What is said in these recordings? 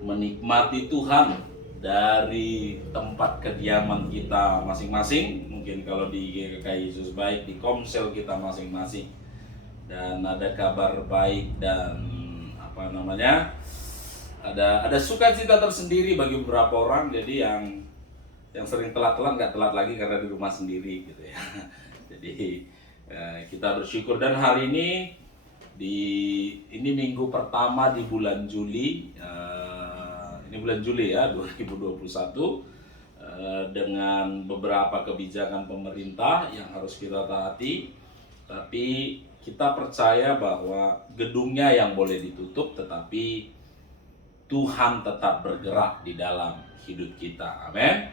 menikmati Tuhan dari tempat kediaman kita masing-masing. Mungkin kalau di GKK Yesus Baik di komsel kita masing-masing. Dan ada kabar baik dan ada sukacita tersendiri bagi beberapa orang. Jadi yang sering telat-telat nggak telat lagi karena di rumah sendiri gitu ya. Jadi kita bersyukur. Dan hari ini ini minggu pertama di bulan Juli, ini bulan Juli ya 2021, dengan beberapa kebijakan pemerintah yang harus kita taati. Tapi kita percaya bahwa gedungnya yang boleh ditutup, tetapi Tuhan tetap bergerak di dalam hidup kita. Amin.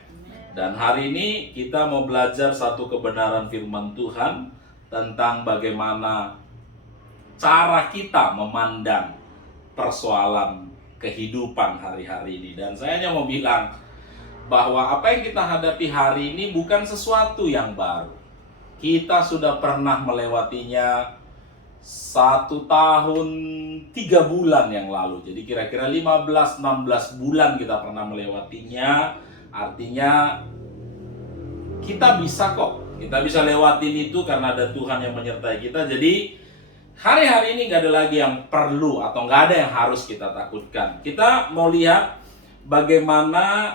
Dan hari ini kita mau belajar satu kebenaran firman Tuhan tentang bagaimana cara kita memandang persoalan kehidupan hari-hari ini. Dan saya hanya mau bilang bahwa apa yang kita hadapi hari ini bukan sesuatu yang baru. Kita sudah pernah melewatinya 1 tahun 3 bulan yang lalu. Jadi kira-kira 15-16 bulan kita pernah melewatinya. Artinya kita bisa kok. Kita bisa lewatin itu karena ada Tuhan yang menyertai kita. Jadi hari-hari ini gak ada lagi yang perlu atau gak ada yang harus kita takutkan. Kita mau lihat bagaimana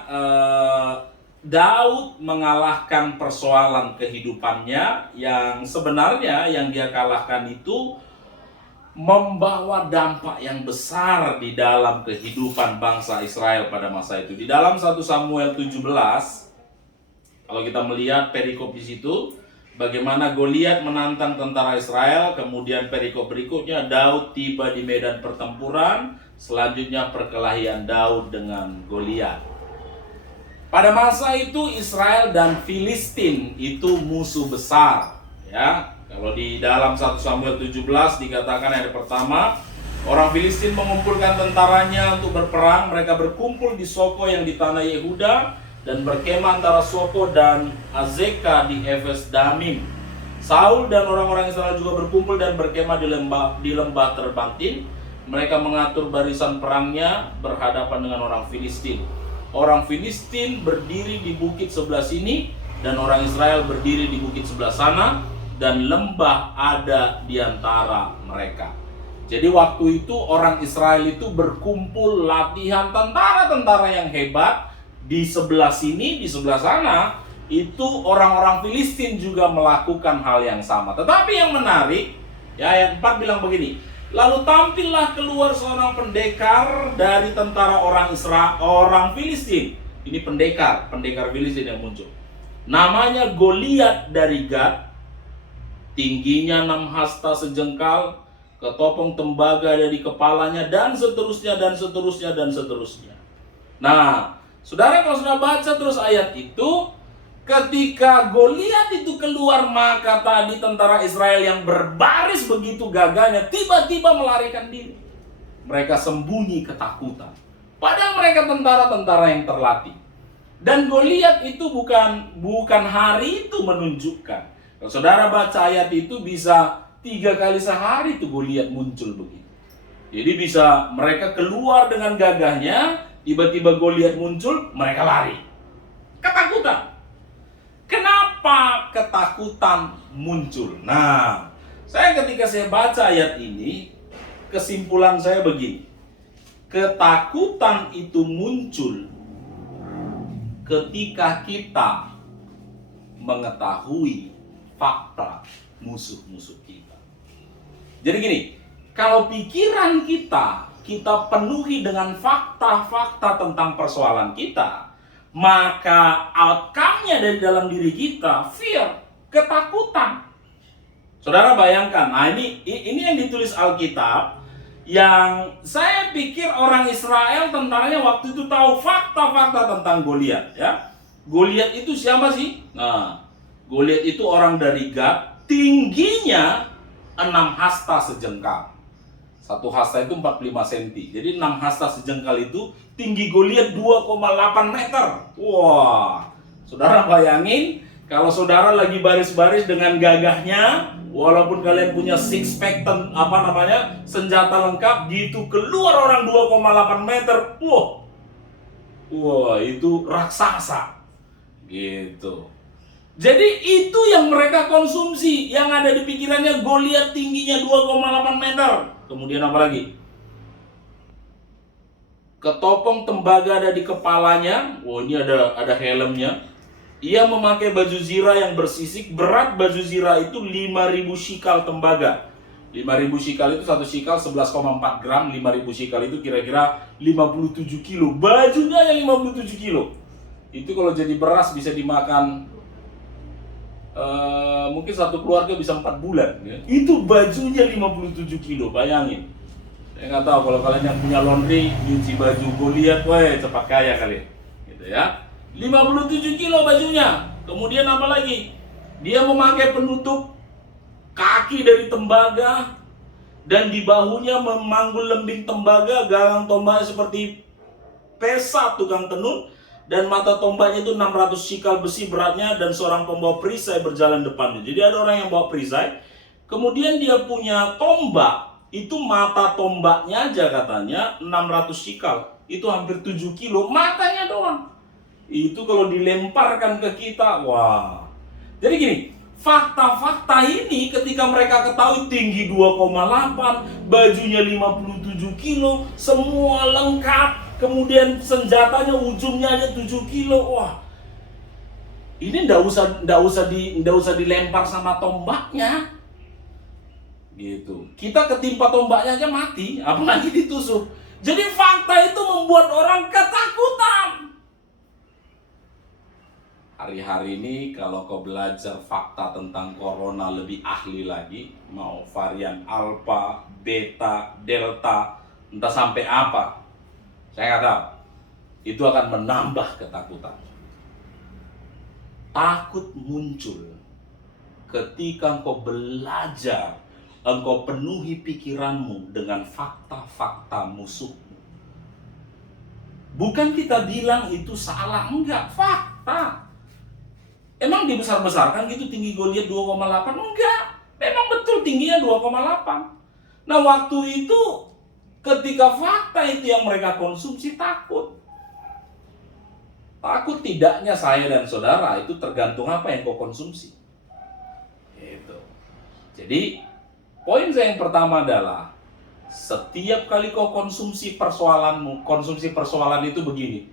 Daud mengalahkan persoalan kehidupannya yang sebenarnya yang dia kalahkan itu membawa dampak yang besar di dalam kehidupan bangsa Israel pada masa itu. Di dalam 1 Samuel 17, kalau kita melihat perikop di situ, bagaimana Goliat menantang tentara Israel, kemudian perikop berikutnya Daud tiba di medan pertempuran, selanjutnya perkelahian Daud dengan Goliat. Pada masa itu Israel dan Filistin itu musuh besar, ya. Kalau di dalam 1 Samuel 17 dikatakan ayat pertama, orang Filistin mengumpulkan tentaranya untuk berperang. Mereka berkumpul di Soko yang di tanah Yehuda dan berkemah antara Soko dan Azeka di Efes Damim. Saul dan orang-orang Israel juga berkumpul dan berkemah di lembah Terbantin. Mereka mengatur barisan perangnya berhadapan dengan orang Filistin. Orang Filistin berdiri di bukit sebelah sini dan orang Israel berdiri di bukit sebelah sana, dan lembah ada di antara mereka. Jadi waktu itu orang Israel itu berkumpul latihan tentara-tentara yang hebat di sebelah sini, di sebelah sana. Itu orang-orang Filistin juga melakukan hal yang sama. Tetapi yang menarik, ya, ayat 4 bilang begini, lalu tampillah keluar seorang pendekar dari tentara orang Filistin. Ini pendekar Filistin yang muncul. Namanya Goliat dari Gad. Tingginya 6 hasta sejengkal, ketopong tembaga ada di kepalanya, dan seterusnya, dan seterusnya, dan seterusnya. Nah, saudara kalau sudah baca terus ayat itu, ketika Goliat itu keluar, maka tadi tentara Israel yang berbaris begitu gagahnya tiba-tiba melarikan diri. Mereka sembunyi ketakutan. Padahal mereka tentara-tentara yang terlatih. Dan Goliat itu bukan hari itu menunjukkan. Kalau saudara baca ayat itu bisa 3 kali sehari itu Goliat muncul begitu. Jadi bisa mereka keluar dengan gagahnya, tiba-tiba Goliat muncul, mereka lari. Ketakutan. Kenapa ketakutan muncul? Nah, ketika saya baca ayat ini, kesimpulan saya begini. Ketakutan itu muncul ketika kita mengetahui fakta musuh-musuh kita. Jadi gini, kalau pikiran kita penuhi dengan fakta-fakta tentang persoalan kita, maka outcome-nya dari dalam diri kita, fear, ketakutan. Saudara bayangkan, nah ini yang ditulis Alkitab, yang saya pikir orang Israel tentaranya waktu itu tahu fakta-fakta tentang Goliat, ya. Goliat itu siapa sih? Nah, Goliat itu orang dari Gad, tingginya 6 hasta sejengkal. 1 hasta itu 45 cm. Jadi 6 hasta sejengkal itu tinggi Goliat 2,8 meter. Wah, saudara bayangin kalau saudara lagi baris-baris dengan gagahnya, Walaupun kalian punya six pack senjata lengkap, gitu keluar orang 2,8 meter. Wah, itu raksasa. Gitu. Jadi itu yang mereka konsumsi, yang ada di pikirannya. Goliat tingginya 2,8 meter. Kemudian apa lagi? Ketopong tembaga ada di kepalanya. Ini ada helmnya. Ia memakai baju zirah yang bersisik. Berat baju zirah itu 5.000 shikal tembaga. 5.000 shikal itu 1 shikal 11,4 gram. 5.000 shikal itu kira-kira 57 kilo. Bajunya yang 57 kilo. Itu kalau jadi beras bisa dimakan mungkin satu keluarga bisa 4 bulan ya. Itu bajunya 57 kilo, bayangin. Saya nggak tahu kalau kalian yang punya laundry, nyuci baju Goliat, cepat kaya kalian, gitu ya. 57 kilo bajunya. Kemudian apa lagi? Dia memakai penutup kaki dari tembaga, dan di bahunya memanggul lembing tembaga, gagang tombaknya seperti pesa tukang tenun, dan mata tombaknya itu 600 shikal besi beratnya, dan seorang pembawa perisai berjalan depannya. Jadi ada orang yang bawa perisai, kemudian dia punya tombak. Itu mata tombaknya aja katanya 600 shikal. Itu hampir 7 kilo matanya doang. Itu kalau dilemparkan ke kita, wah. Jadi gini, fakta-fakta ini ketika mereka ketahui tinggi 2,8, bajunya 57 kilo, semua lengkap, kemudian senjatanya ujungnya aja 7 kilo. Wah. Ini ndak usah dilempar sama tombaknya. Gitu. Kita ketimpa tombaknya aja mati, apalagi ditusuk. Jadi fakta itu membuat orang ketakutan. Hari-hari ini kalau kau belajar fakta tentang corona lebih ahli lagi, mau varian alpha, beta, delta, entah sampai apa, saya nggak tahu, itu akan menambah ketakutan. Takut muncul ketika kau belajar, engkau penuhi pikiranmu dengan fakta-fakta musuhmu. Bukan kita bilang itu salah, enggak, fakta. Emang dibesar-besarkan gitu tinggi Goliat 2,8? Enggak, memang betul tingginya 2,8. Nah waktu itu ketika fakta itu yang mereka konsumsi, takut. Takut tidaknya saya dan saudara itu tergantung apa yang kau konsumsi. Gitu. Jadi poin saya yang pertama adalah, setiap kali kau konsumsi persoalan itu begini.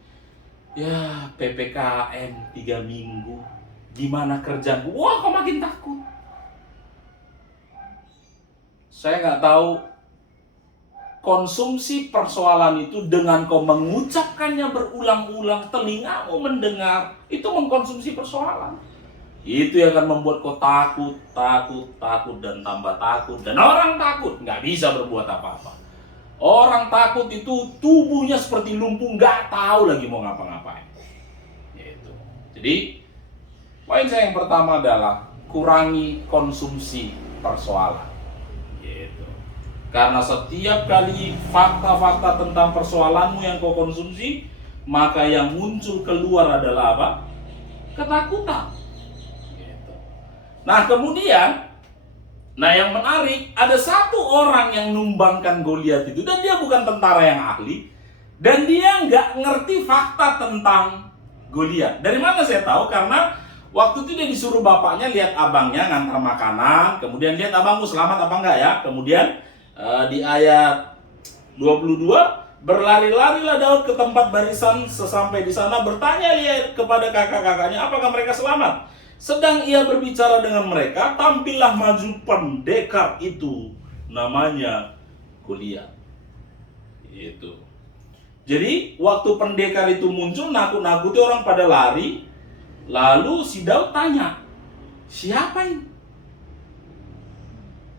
Ya, PPKM 3 minggu, gimana kerjaanku? Wah, kau makin takut. Saya nggak tahu, konsumsi persoalan itu dengan kau mengucapkannya berulang-ulang, telingamu mendengar, itu mengkonsumsi persoalan. Itu yang akan membuat kau takut, dan tambah takut. Dan orang takut nggak bisa berbuat apa-apa. Orang takut itu tubuhnya seperti lumpuh, nggak tahu lagi mau ngapa-ngapain. Gitu. Jadi poin saya yang pertama adalah kurangi konsumsi persoalan. Gitu. Karena setiap kali fakta-fakta tentang persoalanmu yang kau konsumsi, maka yang muncul keluar adalah apa? Ketakutan. Nah kemudian, yang menarik, ada satu orang yang numbangkan Goliat itu, dan dia bukan tentara yang ahli, dan dia nggak ngerti fakta tentang Goliat. Dari mana saya tahu? Karena waktu itu dia disuruh bapaknya lihat abangnya ngantar makanan, kemudian lihat abangmu selamat apa enggak ya. Kemudian di ayat 22, berlari-larilah Daud ke tempat barisan, sesampai di sana bertanya dia kepada kakak-kakaknya apakah mereka selamat. Sedang ia berbicara dengan mereka, tampillah maju pendekar itu, namanya Goliat. Itu. Jadi waktu pendekar itu muncul, nakut-nakuti orang pada lari. Lalu si Daud tanya, siapa ini?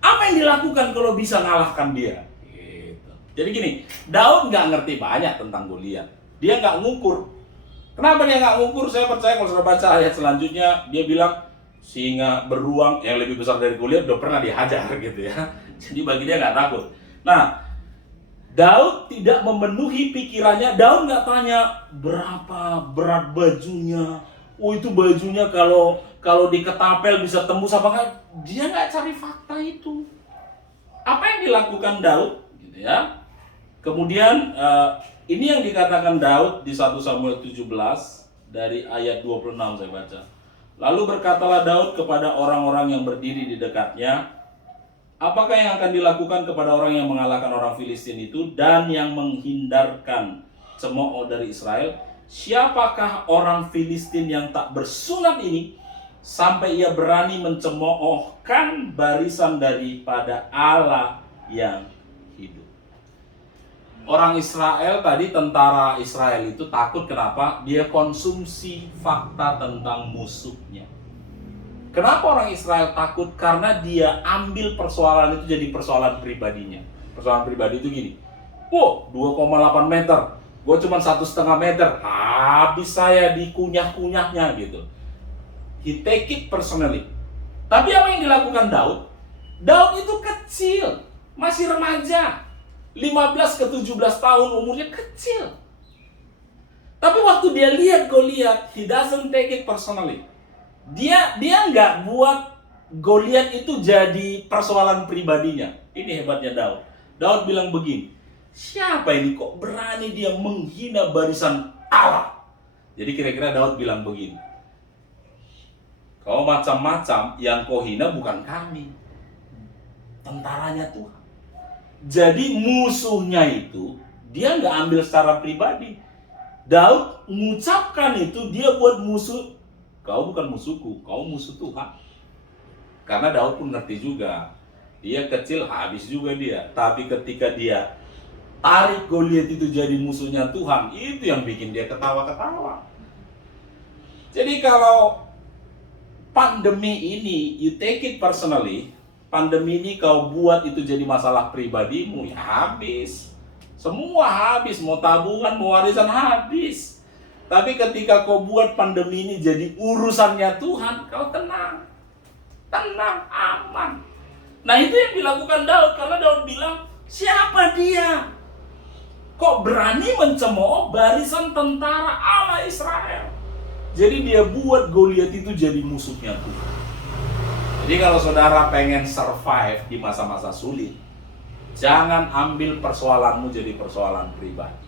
Apa yang dilakukan kalau bisa ngalahkan dia? Gitu. Jadi gini, Daud nggak ngerti banyak tentang Goliat. Dia nggak ngukur. Kenapa dia nggak ngukur? Saya percaya kalau sudah baca ayat selanjutnya, dia bilang singa beruang yang lebih besar dari Goliat udah pernah dihajar gitu ya. Jadi bagi dia nggak takut. Nah, Daud tidak memenuhi pikirannya. Daud nggak tanya berapa berat bajunya. Oh itu bajunya kalau diketapel bisa tembus apa enggak? Dia nggak cari fakta itu. Apa yang dilakukan Daud, gitu ya. Kemudian ini yang dikatakan Daud di 1 Samuel 17 dari ayat 26 saya baca. Lalu berkatalah Daud kepada orang-orang yang berdiri di dekatnya, apakah yang akan dilakukan kepada orang yang mengalahkan orang Filistin itu dan yang menghindarkan cemooh dari Israel? Siapakah orang Filistin yang tak bersunat ini sampai ia berani mencemoohkan barisan daripada Allah yang hidup? Orang Israel tadi, tentara Israel itu takut kenapa? Dia konsumsi fakta tentang musuhnya. Kenapa orang Israel takut? Karena dia ambil persoalan itu jadi persoalan pribadinya. Persoalan pribadi itu gini, 2,8 meter, gue cuma 1,5 meter, habis saya dikunyah-kunyahnya gitu. He take it personally. Tapi apa yang dilakukan Daud? Daud itu kecil, masih remaja, 15 ke 17 tahun umurnya, kecil. Tapi waktu dia lihat Goliat, he doesn't take it personally. Dia nggak buat Goliat itu jadi persoalan pribadinya. Ini hebatnya Daud. Daud bilang begini, siapa ini kok berani dia menghina barisan Allah? Jadi kira-kira Daud bilang begini, kau macam-macam, yang kau hina bukan kami, tentaranya Tuhan. Jadi musuhnya itu dia nggak ambil secara pribadi. Daud mengucapkan itu, dia buat musuh. Kau bukan musuhku, kau musuh Tuhan. Karena Daud pun ngerti juga, dia kecil habis juga dia. Tapi ketika dia tarik Goliat itu jadi musuhnya Tuhan, itu yang bikin dia ketawa-ketawa. Jadi kalau pandemi ini, you take it personally, pandemi ini kau buat itu jadi masalah pribadimu, ya habis. Semua habis, mau tabungan, mau warisan habis. Tapi ketika kau buat pandemi ini jadi urusannya Tuhan, kau tenang. Tenang, aman. Nah itu yang dilakukan Daud, karena Daud bilang, siapa dia? Kok berani mencemooh barisan tentara Allah Israel? Jadi dia buat Goliat itu jadi musuhnya Tuhan. Jadi kalau saudara pengen survive di masa-masa sulit, jangan ambil persoalanmu jadi persoalan pribadi.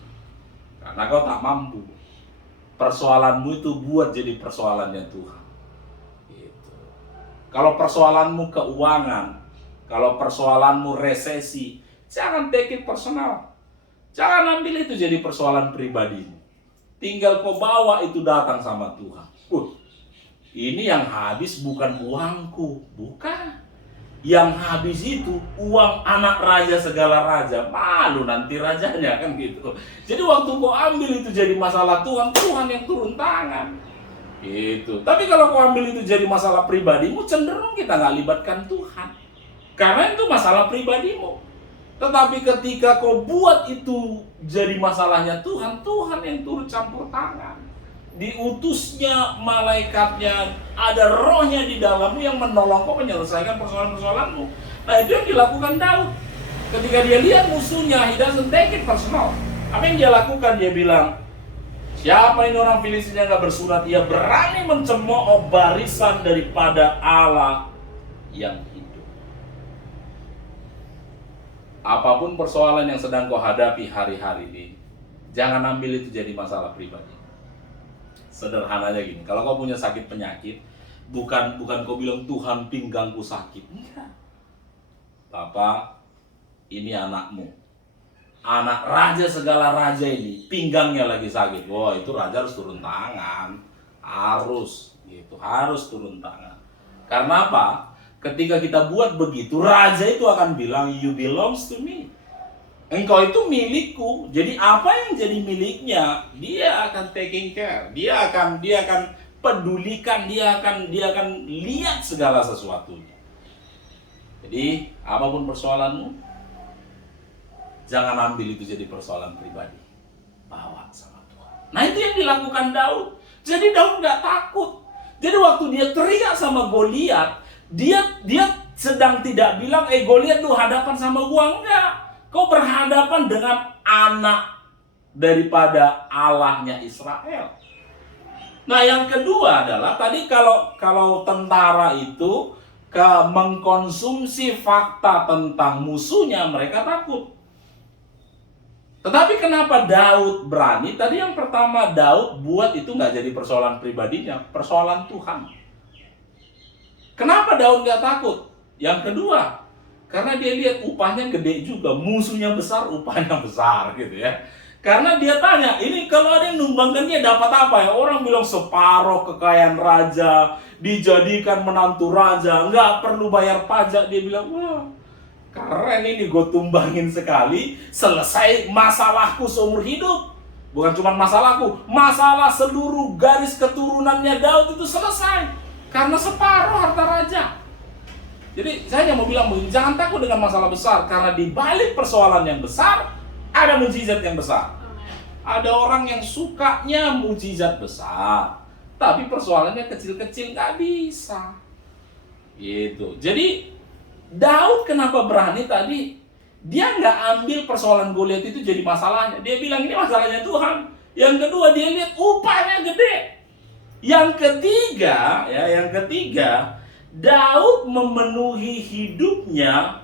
Karena kau tak mampu. Persoalanmu itu buat jadi persoalannya Tuhan. Gitu. Kalau persoalanmu keuangan, kalau persoalanmu resesi, jangan take it personal. Jangan ambil itu jadi persoalan pribadimu. Tinggal kau bawa itu datang sama Tuhan. Ini yang habis bukan uangku, bukan. Yang habis itu uang anak raja segala raja, malu nanti rajanya, kan gitu. Jadi waktu kau ambil itu jadi masalah Tuhan, Tuhan yang turun tangan. Gitu. Tapi kalau kau ambil itu jadi masalah pribadimu, cenderung kita nggak libatkan Tuhan. Karena itu masalah pribadimu. Tetapi ketika kau buat itu jadi masalahnya Tuhan, Tuhan yang turut campur tangan. Diutusnya malaikatnya, ada rohnya di dalammu yang menolong kau menyelesaikan persoalan-persoalanmu. Nah itu yang dilakukan Daud. Ketika dia lihat musuhnya, he doesn't take it personal. Apa yang dia lakukan? Dia bilang, siapa ini orang Filistin yang gak bersunat? Ia berani mencemooh barisan daripada Allah yang hidup. Apapun persoalan yang sedang kau hadapi hari-hari ini, jangan ambil itu jadi masalah pribadi. Sederhananya gini, kalau kau punya sakit penyakit, bukan kau bilang Tuhan pinggangku sakit, enggak. Papa, ini anakmu, anak raja segala raja ini, pinggangnya lagi sakit. Wah itu raja harus turun tangan, harus turun tangan. Karena apa? Ketika kita buat begitu, raja itu akan bilang, you belongs to me. Engkau itu milikku. Jadi apa yang jadi miliknya, dia akan taking care. Dia akan pedulikan, dia akan lihat segala sesuatunya. Jadi apapun persoalanmu, jangan ambil itu jadi persoalan pribadi. Bawa sama Tuhan. Nah itu yang dilakukan Daud. Jadi Daud nggak takut. Jadi waktu dia teriak sama Goliat, dia sedang tidak bilang, Goliat lu hadapan sama gua, enggak. Kau berhadapan dengan anak daripada Allahnya Israel. Nah, yang kedua adalah tadi kalau tentara itu mengkonsumsi fakta tentang musuhnya, mereka takut. Tetapi kenapa Daud berani? Tadi yang pertama, Daud buat itu nggak jadi persoalan pribadinya, persoalan Tuhan. Kenapa Daud nggak takut? Yang kedua, karena dia lihat upahnya gede juga, musuhnya besar, upahnya besar gitu ya. Karena dia tanya, ini kalau ada yang numbangkan dia dapat apa ya? Orang bilang separuh kekayaan raja, dijadikan menantu raja, nggak perlu bayar pajak. Dia bilang, wah keren ini, gue tumbangin sekali, selesai masalahku seumur hidup. Bukan cuma masalahku, masalah seluruh garis keturunannya Daud itu selesai. Karena separuh harta raja. Jadi saya hanya mau bilang begini, jangan takut dengan masalah besar, karena di balik persoalan yang besar ada mukjizat yang besar. Ada orang yang sukanya mukjizat besar, tapi persoalannya kecil-kecil nggak bisa. Gitu. Jadi Daud kenapa berani tadi? Dia nggak ambil persoalan Goliat itu jadi masalahnya. Dia bilang ini masalahnya Tuhan. Yang kedua dia lihat upahnya gede. Yang ketiga, Daud memenuhi hidupnya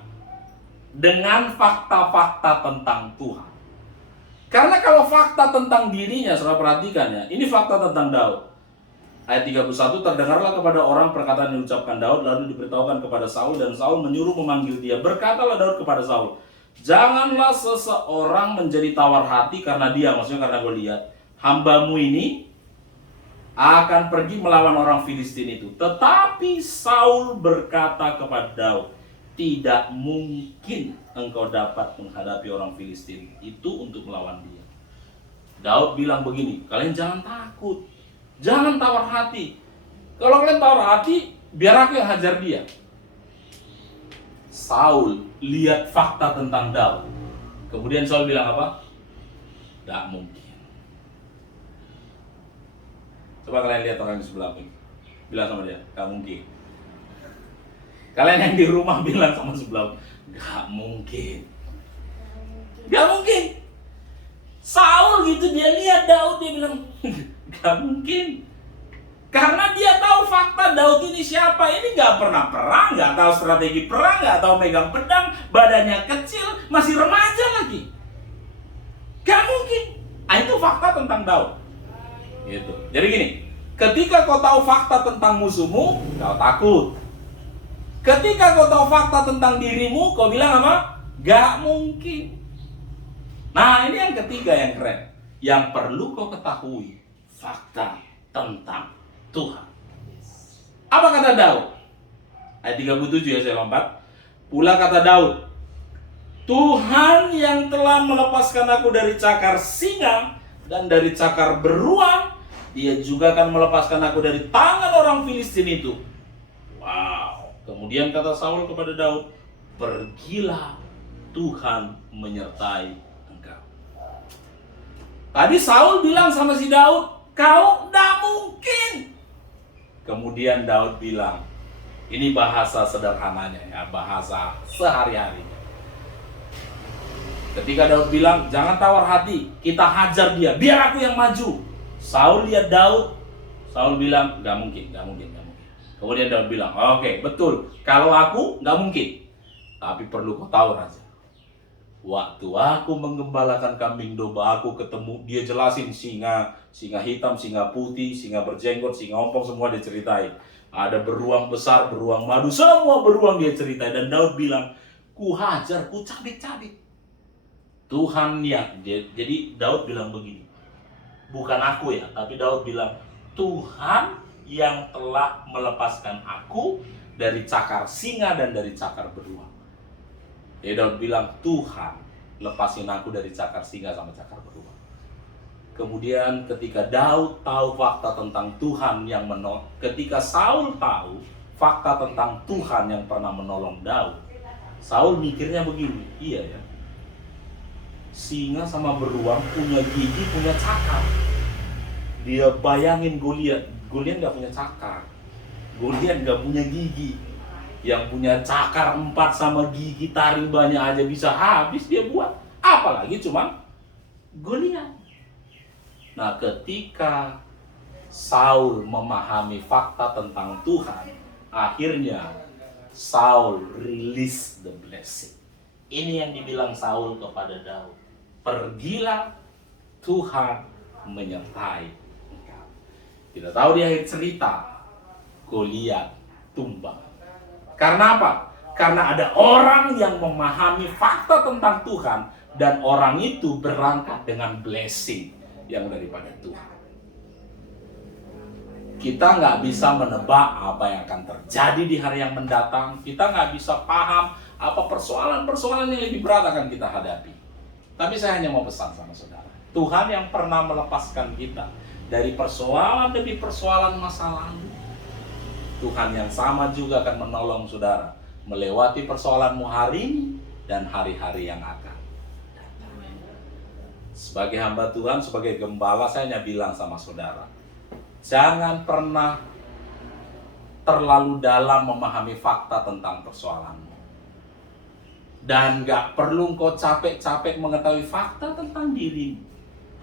dengan fakta-fakta tentang Tuhan. Karena kalau fakta tentang dirinya, saudara perhatikan ya, ini fakta tentang Daud. Ayat 31, terdengarlah kepada orang perkataan yang diucapkan Daud, lalu diberitahukan kepada Saul, dan Saul menyuruh memanggil dia. Berkatalah Daud kepada Saul, janganlah seseorang menjadi tawar hati karena dia, maksudnya karena Goliat. Hambamu ini akan pergi melawan orang Filistin itu. Tetapi Saul berkata kepada Daud, tidak mungkin engkau dapat menghadapi orang Filistin itu untuk melawan dia. Daud bilang begini, kalian jangan takut, jangan tawar hati. Kalau kalian tawar hati, biar aku yang hajar dia. Saul lihat fakta tentang Daud. Kemudian Saul bilang apa? Tidak mungkin. Coba kalian lihat orang di sebelah ini. Bilang sama dia, tidak mungkin. Kalian yang di rumah bilang sama sebelah, gak mungkin. Gak mungkin. Saul gitu, dia lihat Daud, dia bilang, gak mungkin. Karena dia tahu fakta Daud ini siapa. Ini gak pernah perang, gak tahu strategi perang, gak tahu megang pedang, badannya kecil, masih remaja lagi. Gak mungkin. Itu fakta tentang Daud. Gitu. Jadi gini, ketika kau tahu fakta tentang musuhmu, kau takut. Ketika kau tahu fakta tentang dirimu, kau bilang apa? Gak mungkin. Nah, ini yang ketiga yang keren. Yang perlu kau ketahui, fakta tentang Tuhan. Apa kata Daud? Ayat 37 ya, saya lompat. Pula kata Daud, Tuhan yang telah melepaskan aku dari cakar singa dan dari cakar beruang, dia juga akan melepaskan aku dari tangan orang Filistin itu. Wow. Kemudian kata Saul kepada Daud, pergilah, Tuhan menyertai engkau. Tadi Saul bilang sama si Daud, kau tidak mungkin. Kemudian Daud bilang, ini bahasa sederhananya ya, bahasa sehari-hari. Ketika Daud bilang, jangan tawar hati, kita hajar dia, biar aku yang maju. Saul lihat Daud, Saul bilang, gak mungkin. Kemudian Daud bilang, oke, betul, kalau aku gak mungkin. Tapi perlu kau tahu Raja, waktu aku menggembalakan kambing domba, aku ketemu, dia jelasin singa hitam, singa putih, singa berjenggot, singa ompong, semua dia ceritain. Ada beruang besar, beruang madu, semua beruang dia ceritain. Dan Daud bilang, ku hajar, ku cabik-cabik. Tuhan ya, jadi Daud bilang begini, bukan aku ya, tapi Daud bilang, Tuhan yang telah melepaskan aku dari cakar singa dan dari cakar beruang. Jadi Daud bilang, Tuhan lepasin aku dari cakar singa sama cakar beruang. Kemudian ketika Daud tahu fakta tentang Tuhan yang menolong, ketika Saul tahu fakta tentang Tuhan yang pernah menolong Daud, Saul mikirnya begini, iya ya, singa sama beruang punya gigi, punya cakar. Dia bayangin Goliat gak punya cakar, Goliat gak punya gigi. Yang punya cakar 4 sama gigi taring banyak aja bisa habis dia buat, apalagi cuma Goliat. Nah, ketika Saul memahami fakta tentang Tuhan, akhirnya Saul release the blessing. Ini yang dibilang Saul kepada Daud. Pergilah, Tuhan menyertai engkau. Kita tahu di akhir cerita, Goliat tumbang. Karena apa? Karena ada orang yang memahami fakta tentang Tuhan, dan orang itu berangkat dengan blessing yang daripada Tuhan. Kita nggak bisa menebak apa yang akan terjadi di hari yang mendatang. Kita nggak bisa paham apa persoalan-persoalan yang lebih berat akan kita hadapi. Tapi saya hanya mau pesan sama saudara. Tuhan yang pernah melepaskan kita dari persoalan demi persoalan masa lalu, Tuhan yang sama juga akan menolong saudara melewati persoalanmu hari ini dan hari-hari yang akan datang. Sebagai hamba Tuhan, sebagai gembala, saya hanya bilang sama saudara, jangan pernah terlalu dalam memahami fakta tentang persoalanmu. Dan gak perlu engkau capek-capek mengetahui fakta tentang dirimu.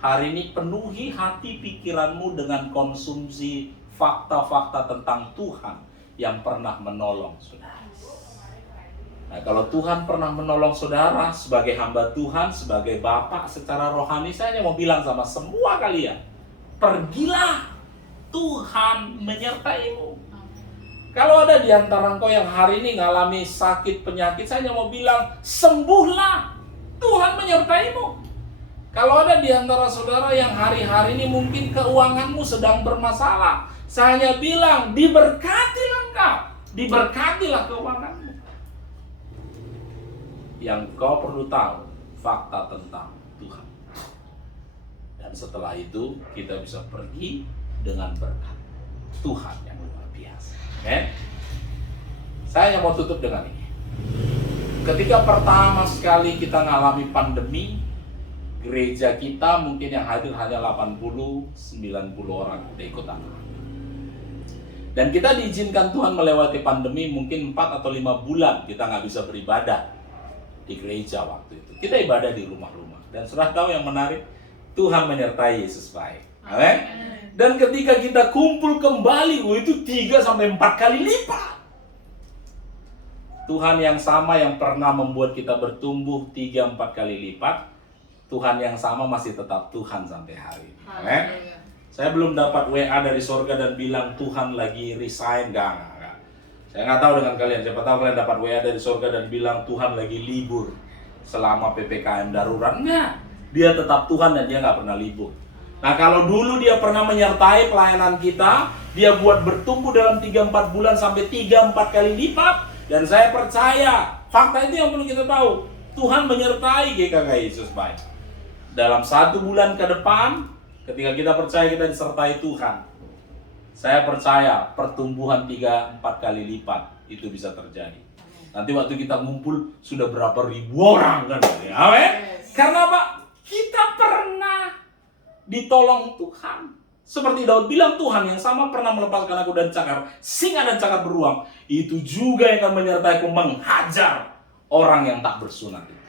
Hari ini penuhi hati pikiranmu dengan konsumsi fakta-fakta tentang Tuhan yang pernah menolong saudara. Nah, kalau Tuhan pernah menolong saudara sebagai hamba Tuhan, sebagai bapak secara rohani, saya hanya mau bilang sama semua kalian, pergilah, Tuhan menyertaimu. Kalau ada di antara engkau yang hari ini mengalami sakit penyakit, saya hanya mau bilang, sembuhlah, Tuhan menyertaimu. Kalau ada di antara saudara yang hari-hari ini mungkin keuanganmu sedang bermasalah, saya hanya bilang, diberkatilah engkau, diberkatilah keuanganmu. Yang kau perlu tahu, fakta tentang Tuhan. Dan setelah itu, kita bisa pergi dengan berkat Tuhan yang luar biasa. Saya hanya mau tutup dengan ini. Ketika pertama sekali kita mengalami pandemi, gereja kita mungkin yang hadir hanya 80-90 orang ikut anak. Dan kita diizinkan Tuhan melewati pandemi mungkin 4 atau 5 bulan kita nggak bisa beribadah di gereja waktu itu. Kita ibadah di rumah-rumah. Dan sudah tahu yang menarik, Tuhan menyertai Yesus baik. Amin. Dan ketika kita kumpul kembali, itu 3-4 kali lipat. Tuhan yang sama yang pernah membuat kita bertumbuh 3-4 kali lipat, Tuhan yang sama masih tetap Tuhan sampai hari ini. Amin. Saya belum dapat WA dari sorga dan bilang Tuhan lagi resign, enggak. Saya nggak tahu dengan kalian, siapa tahu kalian dapat WA dari sorga dan bilang Tuhan lagi libur selama PPKM darurat. Enggak, dia tetap Tuhan dan dia nggak pernah libur. Nah, kalau dulu dia pernah menyertai pelayanan kita, dia buat bertumbuh dalam 3-4 bulan sampai 3-4 kali lipat. Dan saya percaya, fakta itu yang perlu kita tahu, Tuhan menyertai GKK Yesus baik. Dalam 1 bulan ke depan, ketika kita percaya kita disertai Tuhan, saya percaya pertumbuhan 3-4 kali lipat itu bisa terjadi. Nanti waktu kita ngumpul sudah berapa ribu orang kan? Amin. Karena apa? Kita pernah ditolong Tuhan. Seperti Daud bilang, Tuhan yang sama pernah melepaskan aku dan cakar, singa dan cakar beruang, itu juga yang akan menyertaiku menghajar orang yang tak bersunat itu.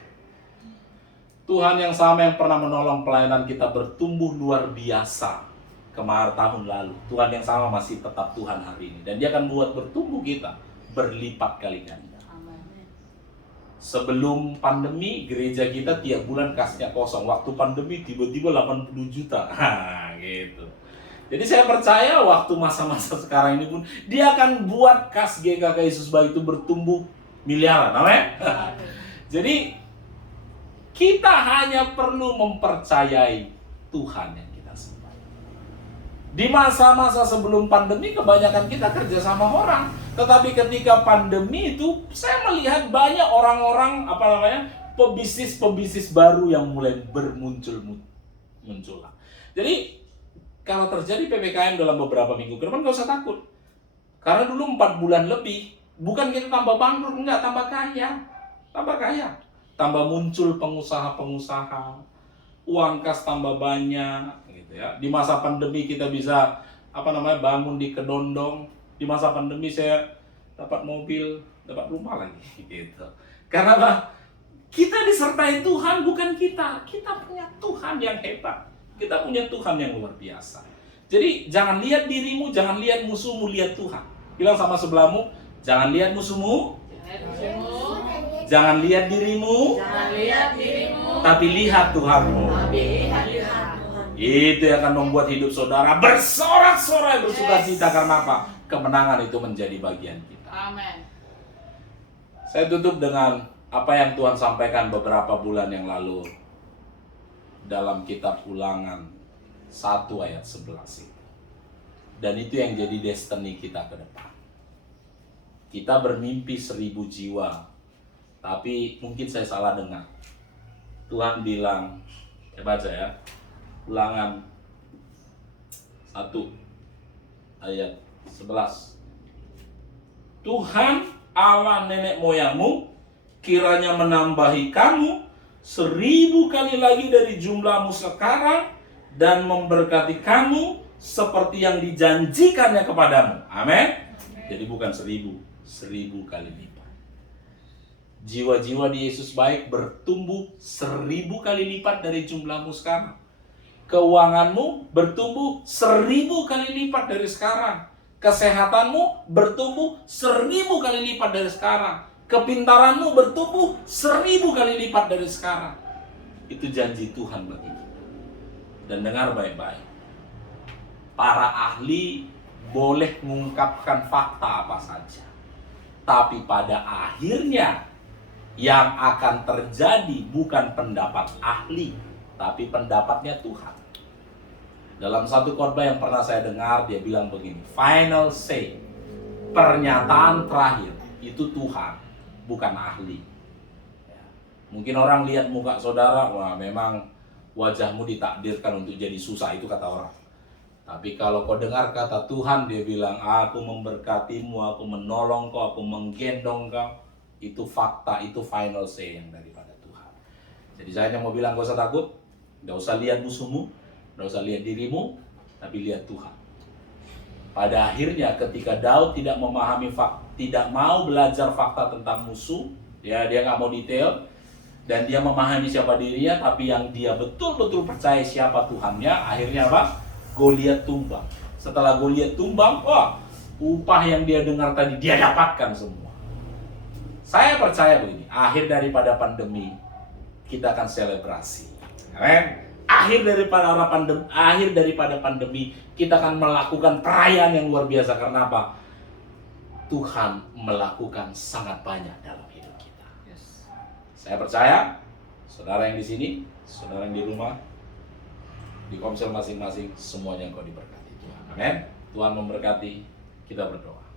Tuhan yang sama yang pernah menolong pelayanan kita bertumbuh luar biasa kemarin tahun lalu, Tuhan yang sama masih tetap Tuhan hari ini, dan dia akan buat bertumbuh kita berlipat kali ganda. Sebelum pandemi, gereja kita tiap bulan kasnya kosong. Waktu pandemi tiba-tiba 80 juta. Gitu. Jadi saya percaya waktu masa-masa sekarang ini pun dia akan buat kas GKK Yesus baik itu bertumbuh miliaran. Amin. Jadi kita hanya perlu mempercayai Tuhan yang kita sembah. Di masa-masa sebelum pandemi kebanyakan kita kerja sama orang. Tetapi ketika pandemi itu, saya melihat banyak orang-orang, pebisnis baru yang mulai bermunculan. Jadi, kalau terjadi PPKM dalam beberapa minggu ke depan, gak usah takut. Karena dulu 4 bulan lebih, bukan kita tambah bangkrut, enggak, tambah kaya. Tambah muncul pengusaha-pengusaha, uang kas tambah banyak, gitu ya. Di masa pandemi kita bisa, bangun di kedondong. Di masa pandemi saya dapat mobil, dapat rumah lagi, gitu. Karena apa? Kita disertai Tuhan, bukan kita. Kita punya Tuhan yang hebat. Kita punya Tuhan yang luar biasa. Jadi jangan lihat dirimu, jangan lihat musuhmu, lihat Tuhan. Bilang sama sebelahmu, jangan lihat musuhmu, jangan lihat dirimu, tapi lihat Tuhanmu. Itu yang akan membuat hidup saudara bersorak-sorai, bersukacita. Karena apa? Kemenangan itu menjadi bagian kita. Amin. Saya tutup dengan apa yang Tuhan sampaikan beberapa bulan yang lalu dalam kitab Ulangan 1 ayat 11 itu. Dan itu yang jadi destiny kita ke depan. Kita bermimpi 1000 jiwa, tapi mungkin saya salah dengar. Tuhan bilang, saya baca ya, Ulangan 1 ayat 11. Tuhan Allah nenek moyangmu kiranya menambahi kamu 1000 kali lagi dari jumlahmu sekarang dan memberkati kamu seperti yang dijanjikannya kepadamu. Amin. Jadi bukan 1000 kali lipat. Jiwa-jiwa di Yesus baik bertumbuh 1000 kali lipat dari jumlahmu sekarang. Keuanganmu bertumbuh 1000 kali lipat dari sekarang. Kesehatanmu bertumbuh 1000 kali lipat dari sekarang. Kepintaranmu bertumbuh 1000 kali lipat dari sekarang. Itu janji Tuhan bagi kita. Dan dengar baik-baik. Para ahli boleh mengungkapkan fakta apa saja. Tapi pada akhirnya yang akan terjadi bukan pendapat ahli, tapi pendapatnya Tuhan. Dalam satu khotbah yang pernah saya dengar, dia bilang begini, final say, pernyataan terakhir, itu Tuhan, bukan ahli. Mungkin orang lihat muka saudara, wah memang wajahmu ditakdirkan untuk jadi susah, itu kata orang. Tapi kalau kau dengar kata Tuhan, dia bilang, aku memberkatimu, aku menolong kau, aku menggendong kau. Itu fakta, itu final say yang daripada Tuhan. Jadi saya hanya mau bilang, gak usah takut, gak usah lihat musuhmu, gak usah lihat dirimu, tapi lihat Tuhan. Pada akhirnya ketika Daud tidak memahami tidak mau belajar fakta tentang musuh, dia gak mau detail, dan dia memahami siapa dirinya, tapi yang dia betul-betul percaya siapa Tuhannya, akhirnya apa? Goliat tumbang. Setelah Goliat tumbang, wah, upah yang dia dengar tadi dia dapatkan semua. Saya percaya begini, akhir daripada pandemi kita akan selebrasi. Amin. Akhir daripada pandemi kita akan melakukan perayaan yang luar biasa. Karena apa? Tuhan melakukan sangat banyak dalam hidup kita. Saya percaya, saudara yang di sini, saudara yang di rumah, di komsel masing-masing, semuanya engkau diberkati Tuhan. Amin. Tuhan memberkati. Kita berdoa.